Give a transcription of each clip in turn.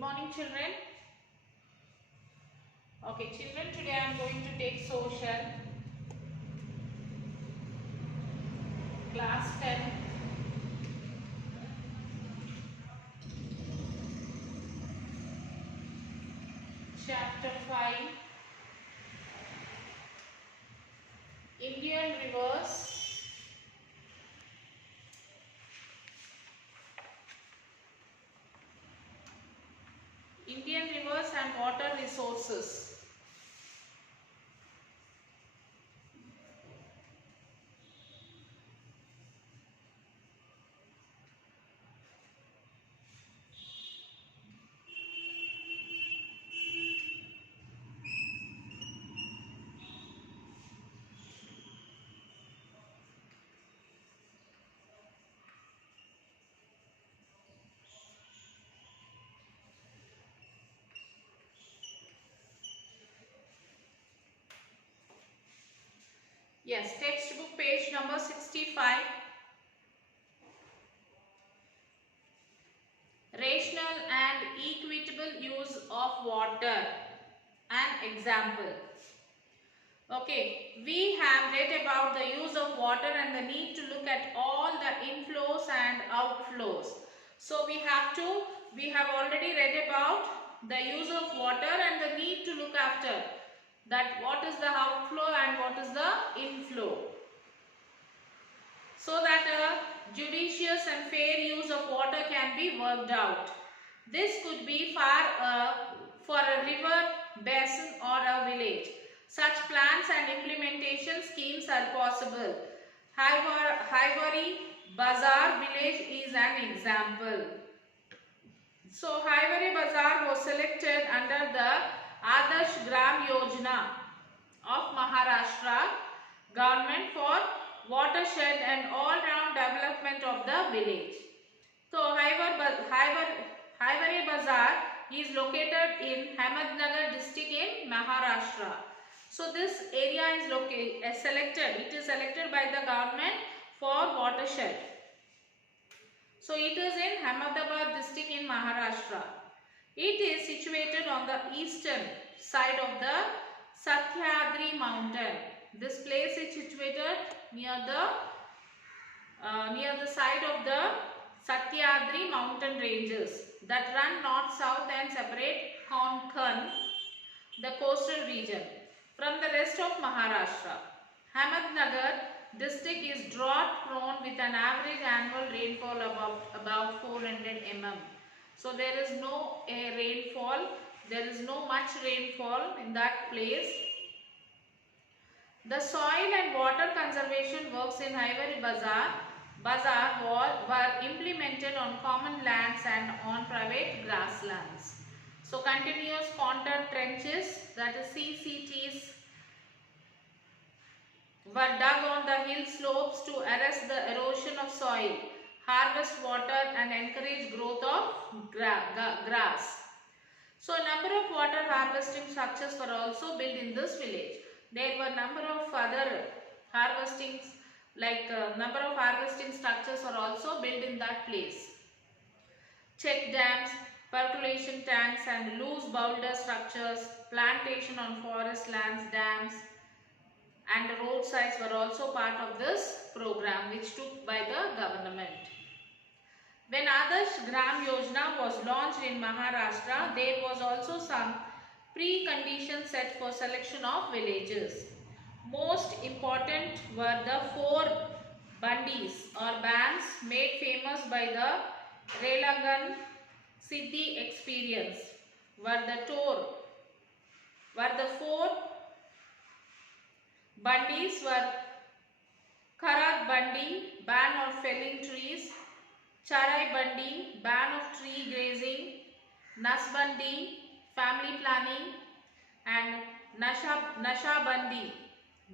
morning, children. Okay, children, today I am going to take social, class 10, chapter 5, Indian rivers, and water resources. Yes, textbook page number 65. Rational and equitable use of water. An example. Okay, we have read about the use of water and the need to look at all the inflows and outflows. So we have already read about the use of water and the need to look after that what is the outflow and what is the inflow, so that a judicious and fair use of water can be worked out. This could be for a river, basin or a village. Such plans and implementation schemes are possible. Highbury Bazaar village is an example. So Highbury Bazaar was selected under the Adarsh Gram Yojana of Maharashtra government for watershed and all-round development of the village. So Highbury Bazaar is located in Ahmednagar district in Maharashtra. So this area is selected. It is selected by the government for watershed. So it is in Ahmedabad district in Maharashtra. It is situated on the eastern side of the Sahyadri mountain. This place is situated near the side of the Sahyadri mountain ranges that run north-south and separate Konkan, the coastal region, from the rest of Maharashtra. Ahmednagar district is drought prone with an average annual rainfall of about 400 mm. So there is no rainfall. There is no much rainfall in that place. The soil and water conservation works in Highbury Bazaar were implemented on common lands and on private grasslands. So continuous contour trenches, that is CCTs, were dug on the hill slopes to arrest the erosion of soil, harvest water and encourage growth of grass. So a number of water harvesting structures were also built in this village. There were number of other harvesting structures are also built in that place. Check dams, percolation tanks and loose boulder structures, plantation on forest lands, dams and roadsides were also part of this program which took by the government. When Adarsh Gram Yojana was launched in Maharashtra, there was also some preconditions set for selection of villages. Most important were the 4 bandis or bands made famous by the Railangan Siddhi experience. The 4 bandis were Kharad Bandi, ban of felling trees, Charai Bandi, ban of tree grazing, Nasbandi, family planning, and Nasha Bandi,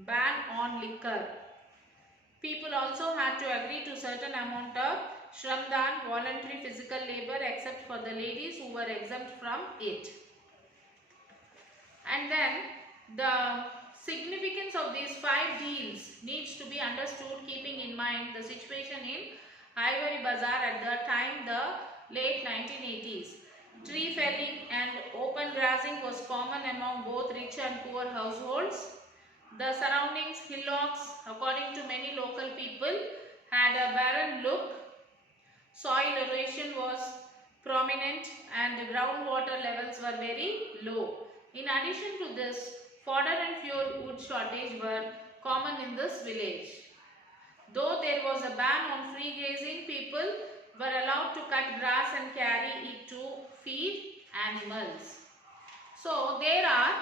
ban on liquor. People also had to agree to certain amount of Shramdan, voluntary physical labor, except for the ladies who were exempt from it. And then the significance of these 5 deals needs to be understood, keeping in mind the situation in Highbury Bazaar at the time, the late 1980s. Tree felling and open grazing was common among both rich and poor households. The surroundings, hillocks, according to many local people, had a barren look. Soil erosion was prominent and groundwater levels were very low. In addition to this, fodder and fuel wood shortage were common in this village. Though there was a ban on free grazing, people were allowed to cut grass and carry it to feed animals. So there are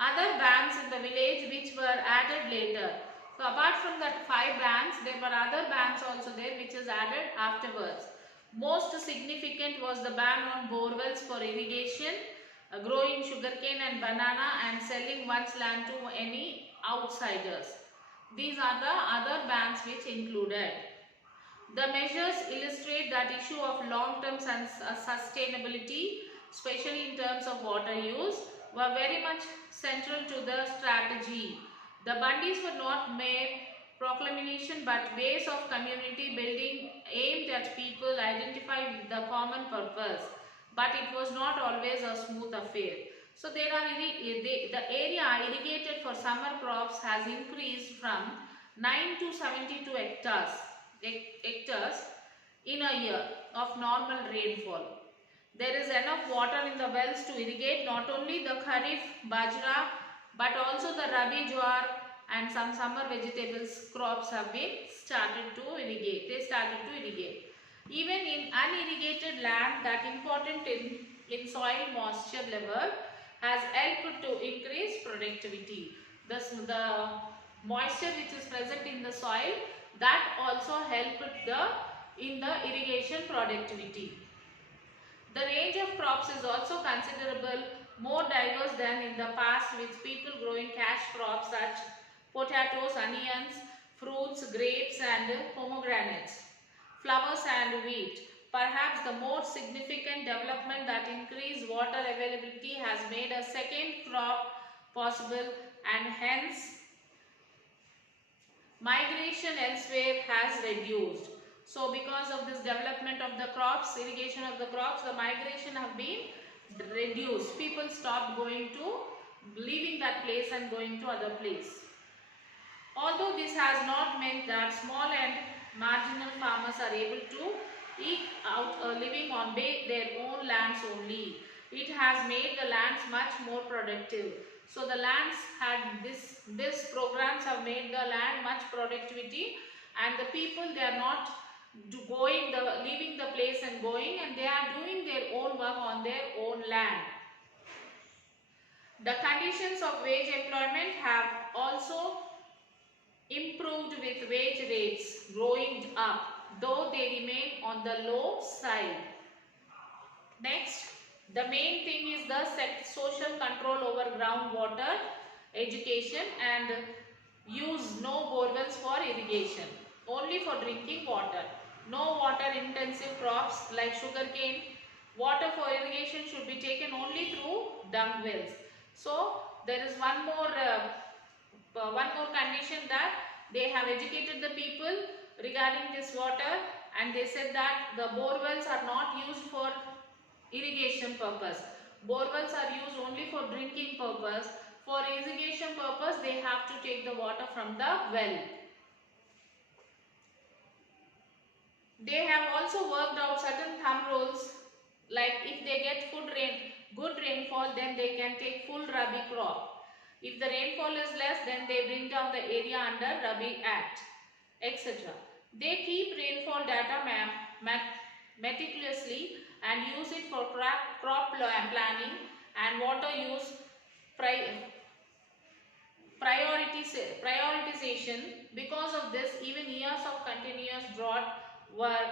other bans in the village which were added later. So apart from that 5 bans, there were other bans also there which is added afterwards. Most significant was the ban on borewells for irrigation, growing sugarcane and banana, and selling one's land to any outsiders. These are the other bans which included. The measures illustrate that issue of long-term sustainability, especially in terms of water use, were very much central to the strategy. The Bundis were not mere proclamation but ways of community building aimed at people identify with the common purpose. But it was not always a smooth affair. So there are the area irrigated for summer crops has increased from 9 to 72 hectares in a year of normal rainfall. There is enough water in the wells to irrigate not only the Kharif, Bajra, but also the Rabi, Jowar and some summer vegetables crops have been started to irrigate. They started to irrigate. Even in unirrigated land, that important in soil moisture level has helped to increase productivity. Thus, the moisture which is present in the soil, that also helped in the irrigation productivity. The range of crops is also considerable, more diverse than in the past, with people growing cash crops such potatoes, onions, fruits, grapes and pomegranates, flowers and wheat. Perhaps the most significant development that increased water availability has made a second crop possible, and hence migration elsewhere has reduced. So because of this development of the crops, irrigation of the crops, the migration have been reduced. People stopped leaving that place and going to other place. Although this has not meant that small and marginal farmers are able to eke out a living on their own lands only, it has made the lands much more productive. So the lands had this programs have made the land much productivity, and the people, they are not leaving the place and going, and they are doing their own work on their own land. The conditions of wage employment have also improved with wage rates growing up, though they remain on the low side. Next, the main thing is the social control over groundwater, education, and use no borewells for irrigation, only for drinking water. No water intensive crops like sugarcane. Water for irrigation should be taken only through dung wells. So there is one more condition, that they have educated the people regarding this water, and they said that the bore wells are not used for irrigation purpose. Bore wells are used only for drinking purpose. For irrigation purpose, they have to take the water from the well. They have also worked out certain thumb rules, like if they get good rainfall, then they can take full Rabi crop. If the rainfall is less, then they bring down the area under Rabi Act, etc. They keep rainfall data meticulously and use it for crop planning and water use prioritization. Because of this, even years of continuous drought,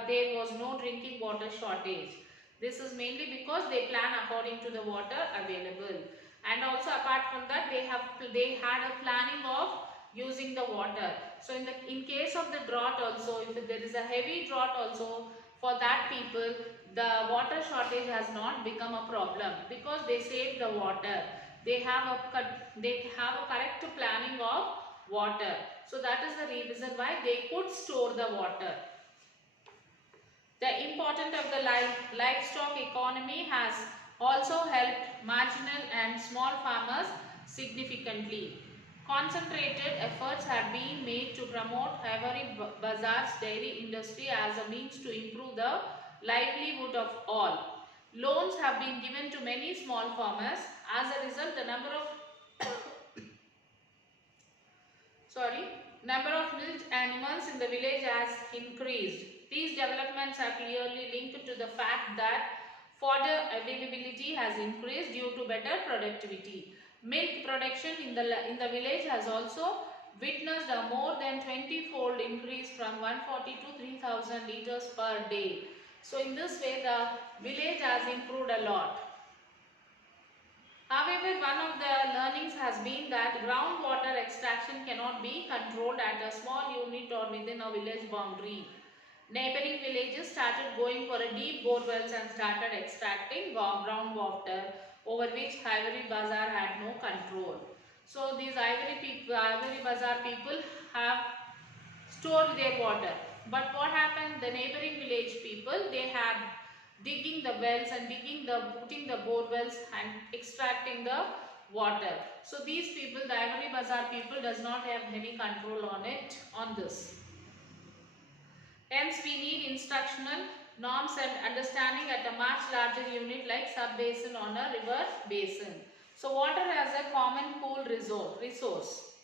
there was no drinking water shortage. This is mainly because they plan according to the water available. And also apart from that, they had a planning of using the water. So in case of the drought also, if there is a heavy drought also, for that people, the water shortage has not become a problem, because they save the water. They have a correct planning of water. So that is the reason why they could store the water. The importance of the livestock economy has also helped marginal and small farmers significantly. Concentrated efforts have been made to promote Ivory Bazaar's dairy industry as a means to improve the livelihood of all. Loans have been given to many small farmers. As a result, the number of milk animals in the village has increased. These developments are clearly linked to the fact that fodder availability has increased due to better productivity. Milk production in the village has also witnessed a more than 20-fold increase from 140 to 3000 liters per day. So in this way the village has improved a lot. However, one of the learnings has been that groundwater extraction cannot be controlled at a small unit or within a village boundary. Neighboring villages started going for a deep bore wells and started extracting groundwater, over which Ivory Bazaar had no control. So these Ivory Bazaar people have stored their water. But what happened? The neighboring village people, they had digging the wells and putting the bore wells and extracting the water. So these people, the Ivory Bazaar people, does not have any control on this. Hence, we need instructional norms and understanding at a much larger unit like sub-basin on a river basin. So water as a common pool resource.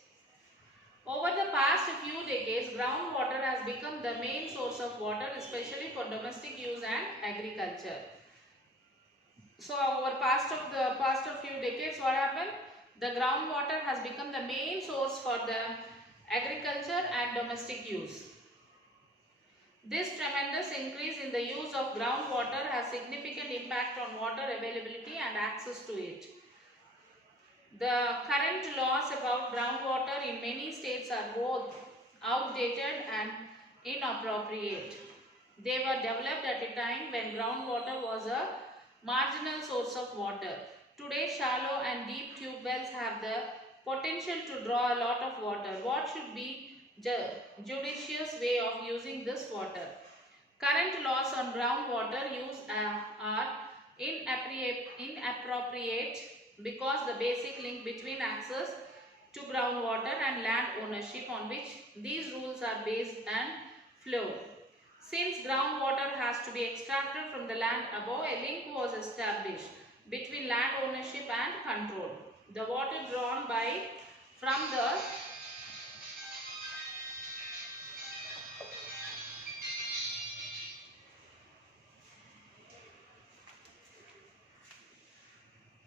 Over the past few decades, groundwater has become the main source of water, especially for domestic use and agriculture. So over past few decades, what happened? The groundwater has become the main source for the agriculture and domestic use. This tremendous increase in the use of groundwater has significant impact on water availability and access to it. The current laws about groundwater in many states are both outdated and inappropriate. They were developed at a time when groundwater was a marginal source of water. Today, shallow and deep tube wells have the potential to draw a lot of water. What should be judicious way of using this water? Current laws on groundwater use are inappropriate because the basic link between access to groundwater and land ownership on which these rules are based and flow. Since groundwater has to be extracted from the land above, a link was established between land ownership and control. The water drawn from the